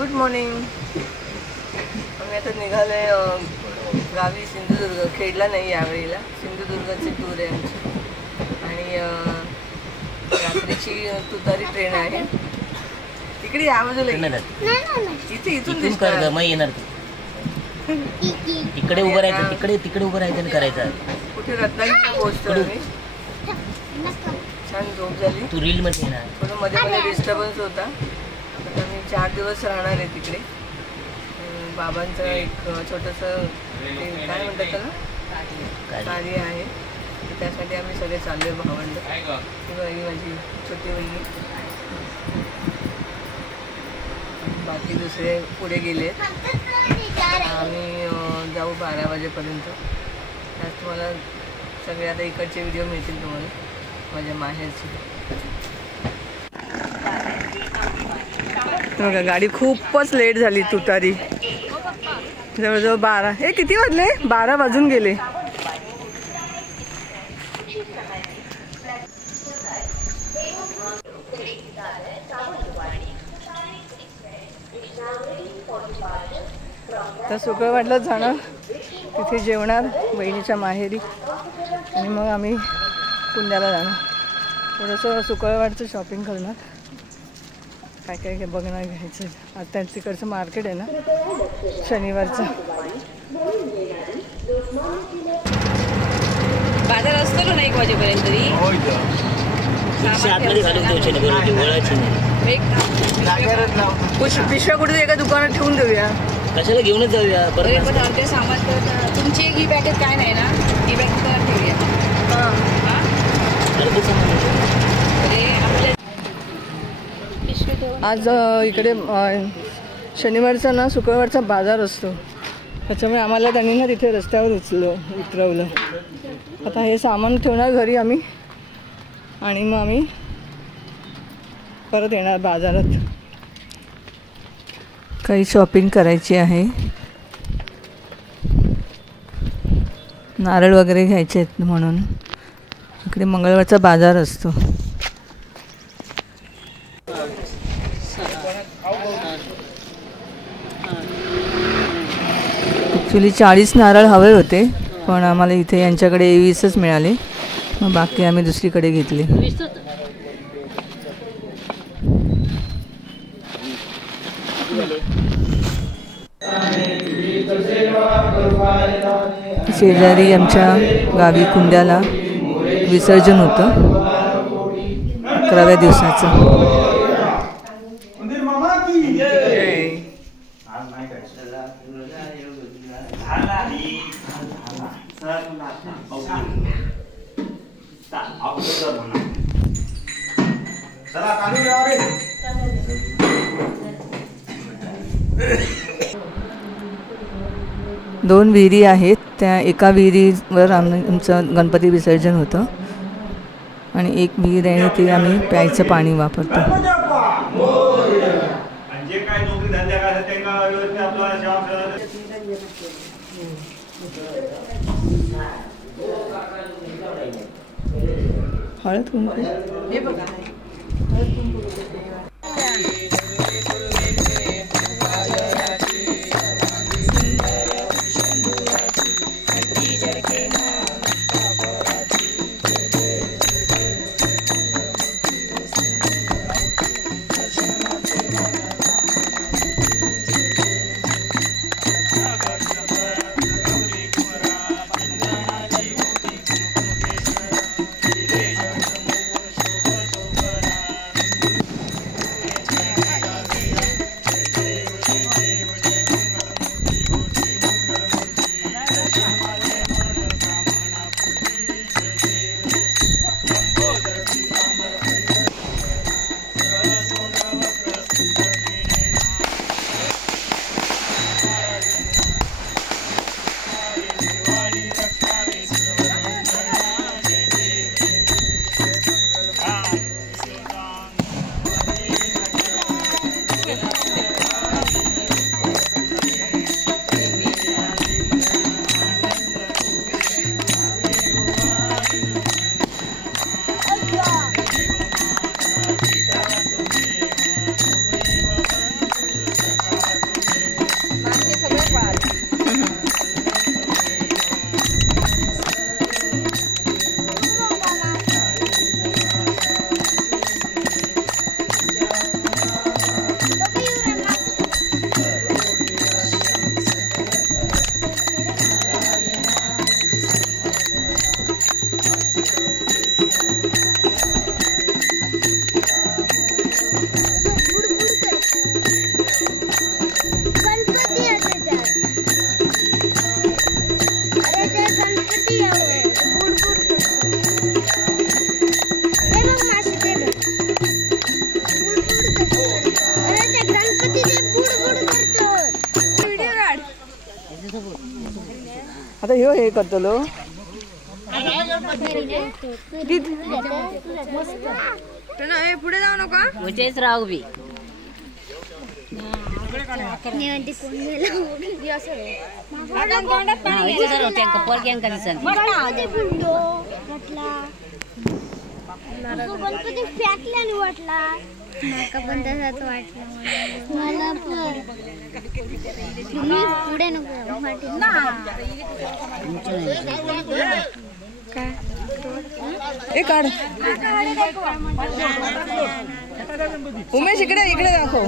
Good morning. आम्ही आता निघालोय गावी सिंधुदुर्ग. खेडला नाही यावेळेला, सिंधुदुर्गची टूर आहे आमची. आणि रात्रीची तुतारी ट्रेन आहे. तिकडे या बाजूला इथे इथून दिसणार. तिकडे उभं राहायचं, तिकडे उभं राहायचं आणि करायचं. कुठे रत्नागिरीला पोहोचतो आम्ही. छान झोप झाली. तू रील मध्ये ना थोडं मध्ये मध्ये डिस्टर्बन्स होता. आता मी 4 दिवस राहणार आहे तिकडे. बाबांचं एक छोटंसं काय म्हणतात त्याला कार्य आहे, त्यासाठी आम्ही सगळे चाललोय भावंड. ही माझी छोटी बहिणी, बाकी दुसरे पुढे गेले. आम्ही जाऊ 12 वाजेपर्यंत. त्यात तुम्हाला सगळे आता इकडचे व्हिडिओ मिळतील तुम्हाला माझ्या माहेरची. बघा गाडी खूपच लेट झाली. तुतारी जवळजवळ 12. हे किती वाजले? 12 वाजून गेले. तर सुकळवाडला जाणार, तिथे जेवणार बहिणीच्या माहेरी आणि मग आम्ही पुण्याला जाणार. थोडंसं सुकळवाडचं शॉपिंग करणार. काय काय बघणार, घ्यायचं. आता तिकडचं मार्केट आहे ना शनिवारचं. बाजार असतो ना 1 वाजेपर्यंत तरी. पिशव्या कुठे एका दुकानात ठेवून देऊया. कशाला घेऊनच जाऊया. पण अर्धे सामान तुमची ही बॅगेत काय नाही ना, ही बॅग दुकानात ठेवूया. आज इकडे शनिवारचा ना शुक्रवारचा बाजार असतो, त्याच्यामुळे आम्हाला त्यांनी ना तिथे रस्त्यावर उतरवलं. आता हे सामान ठेवणार घरी आम्ही आणि मग आम्ही परत येणार बाजारात. काही शॉपिंग करायची आहे. नारळ वगैरे घ्यायचे आहेत म्हणून. इकडे मंगळवारचा बाजार असतो. ॲक्च्युली 40 नारळ हवे होते, पण आम्हाला इथे यांच्याकडे 20च मिळाले. मग बाकी आम्ही दुसरीकडे घेतले. शेजारी आमच्या गावी कुंड्याला विसर्जन होतं 11व्या दिवसाचं. दोन विहिरी आहेत. त्या एका विहिरीवर आमचं गणपती विसर्जन होतं आणि एक विहीर आहे ती आम्ही प्यायचं पाणी वापरतो. हळद कुंकू हे बघा. आता ह्यो हे करतलो पुढे जाऊ नका उचेच राहू बी गणपती फेकल्याने वाटला माका पण तसाच वाटलं मला पण तुम्ही पुढे नको ए काढ उमेश इकडे इकडे दाखव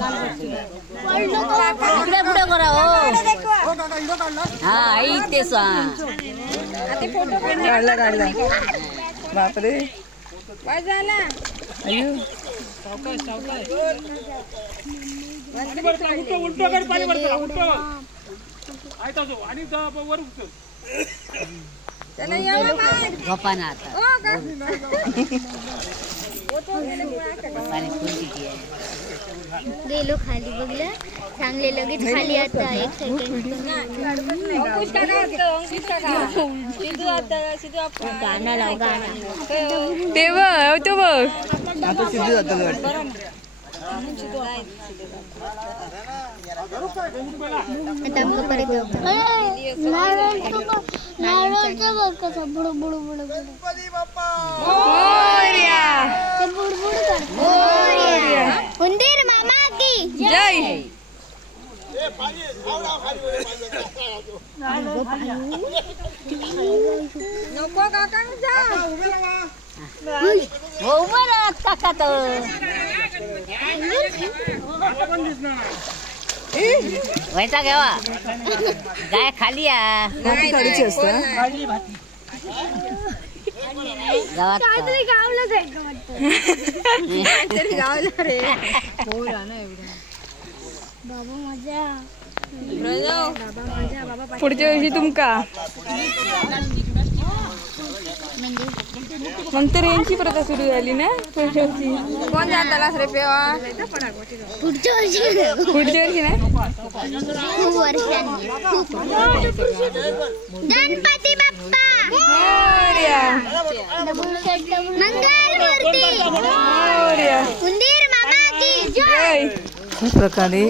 इकडे पुढे करा हो हा आई ते सांग काढला काढला बापरे काय झाला अयो गप्पाना आता गेलो खाली बघलं चांगले लगेच खाली आता 1 सेकंड गाणं लाव गाणं ते बघ तो बघ आता सिद्धू जातो उंदीर मामा की जय नको काका हो बरं काका तर व्हायचा घ्यावा गाय खाली या गाडीची असते गावात गावला जाईल गावला रे बाबा मजा पुढच्या वर्षी तुमका नंतर यांची प्रथा सुरू झाली ना पुढच्या वर्षी कोण जातालास रे पेवा पुढच्या वर्षी ना खूप वर्षांनी गणपती बाप्पा मंगलमूर्ती उंदीर मामा की जय. अशा प्रकारे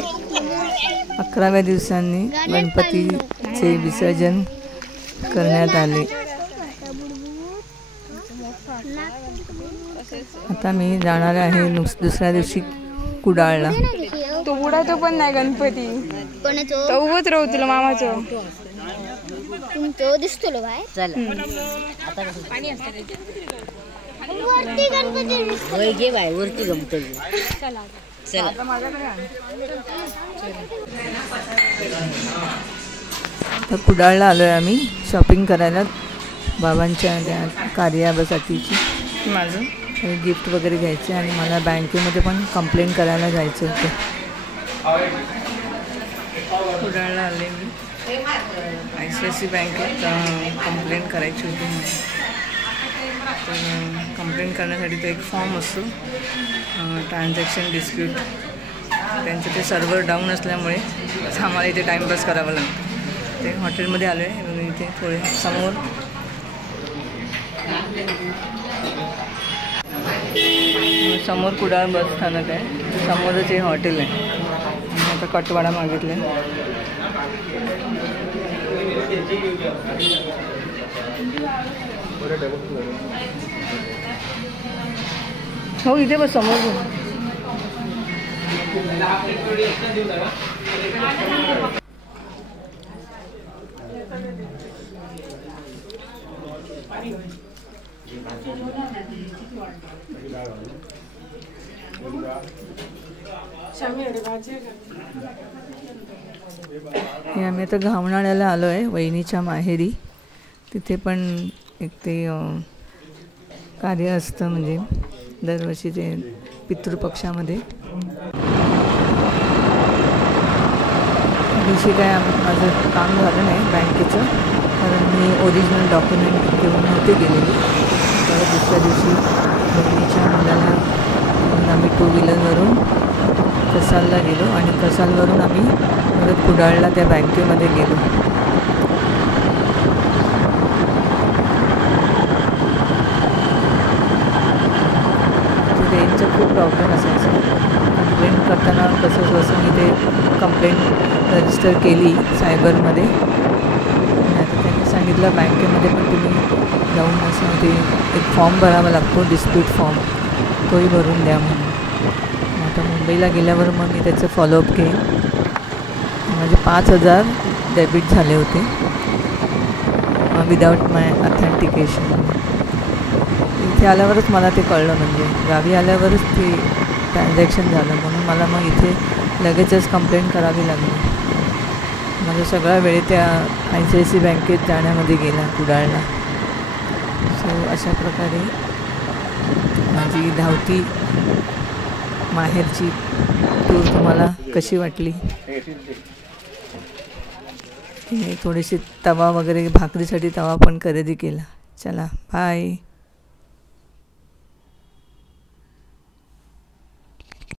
11व्या दिवसांनी गणपतीचे विसर्जन करण्यात आले. आता मी जाणार आहे दुसऱ्या दिवशी कुडाळला. तो बुडाचा पण नाही गणपती तो उभंच राहू तुला मामाचं तुमचं दिसतो बाहेर चला आता वरती गणपती दिसतो. वय घे बाय वरती गमतो चला तर कुडाळला आलोय आम्ही शॉपिंग करायला बाबांच्या त्या कार्यासाठीची. माझं गिफ्ट वगैरे घ्यायचे आणि मला बँकेमध्ये पण कंप्लेंट करायला जायचं होतं. कुडाळला आले मी ICICI बँकेत कंप्लेंट करायची होती मला. तर कंप्लेंट करण्यासाठी तो एक फॉर्म असतो ट्रान्झॅक्शन डिस्प्यूट. त्यांचं ते सर्व्हर डाऊन असल्यामुळे आम्हाला इथे टाईमपास करावं लागतं. ते हॉटेलमध्ये आलो आहे म्हणून इथे थोडे समोर कुडाळ बस स्थानक आहे, समोरच हे हॉटेल आहे. आता कटवाडा मागितलं. हो इथे बस समोर. हे आम्ही आता घावनाळ्याला आलो आहे वहिनीच्या माहेरी. तिथे पण एक ते कार्य असतं म्हणजे दरवर्षी ते पितृपक्षामध्ये. दिवशी काय माझं काम झालं नाही बँकेचं, कारण मी ओरिजिनल डॉक्युमेंट घेऊन नव्हते गेलेली. तर दुसऱ्या दिवशी बहिणीच्या मुलाला घेऊन आम्ही 2 व्हीलरवरून कसालला गेलो आणि कसालवरून आम्ही परत कुडाळला त्या बँकेमध्ये गेलो. प्रॉब्लेम असायचा. कंप्लेंट करताना कसं मी ते कंप्लेंट रजिस्टर केली सायबरमध्ये. आणि आता त्यांनी सांगितलं बँकेमध्ये पण तुम्ही जाऊन असं ते एक फॉर्म भरावा लागतो, डिस्प्यूट फॉर्म, तोही भरून द्या म्हणून. आता मुंबईला गेल्यावर मग मी त्याचं फॉलोअप घेईन. माझे 5,000 डेबिट झाले होते विदाऊट माय ऑथेंटिकेशन. इथे आल्यावरच मला ते कळलं, म्हणजे गावी आल्यावरच ते ट्रान्झॅक्शन झालं. म्हणून मला मग इथे लगेचच कंप्लेंट करावी लागली. माझा सगळा वेळ त्या ICICI बँकेत जाण्यामध्ये गेला, कुडाळला. सो अशा प्रकारे माझी धावती माहेरची टूर तुम्हाला कशी वाटली? मी थोडीशी तवा वगैरे भाकरीसाठी तवा पण खरेदी केला. चला बाय.